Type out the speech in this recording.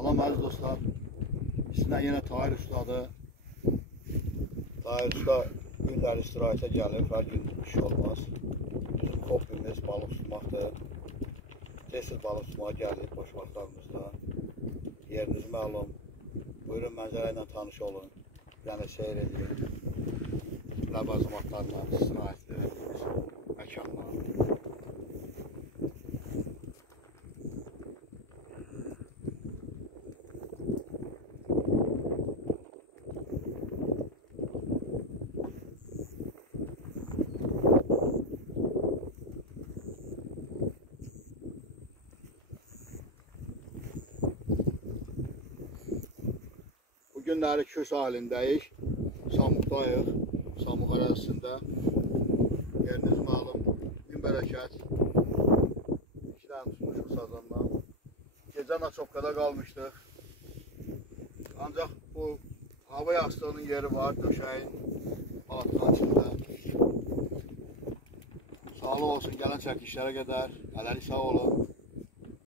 Salam əziz dostlar. Sizdən yenə Tahir Ustadır. Tahir Usta günləri istirahətə gəlir, hər gün iş olmaz. Bizim hobimiz balıq tutmaqdır. Tez-tez balıq tutmağa gəlir boş vaxtlarımızda. Yeriniz məlum. Buyurun mənzərə ilə tanış olun. Yəni seyr edin. Ləvazimatlarla istirahət ediniz. Məkanlar. Bu günləri Kürs halindəyik. Samuqdayıq. Samuq ərazisində. Yeriniz malum. Gün bərəkət. 2 dənə tutmuşuq sazandan. Gecə Naçopkada qalmışdıq. Ancaq bu hava yastığının yeri var. Döşəyin altına içində. Sağlıq olsun gələn çəkilişlərə qədər. Hələlik sağ olun.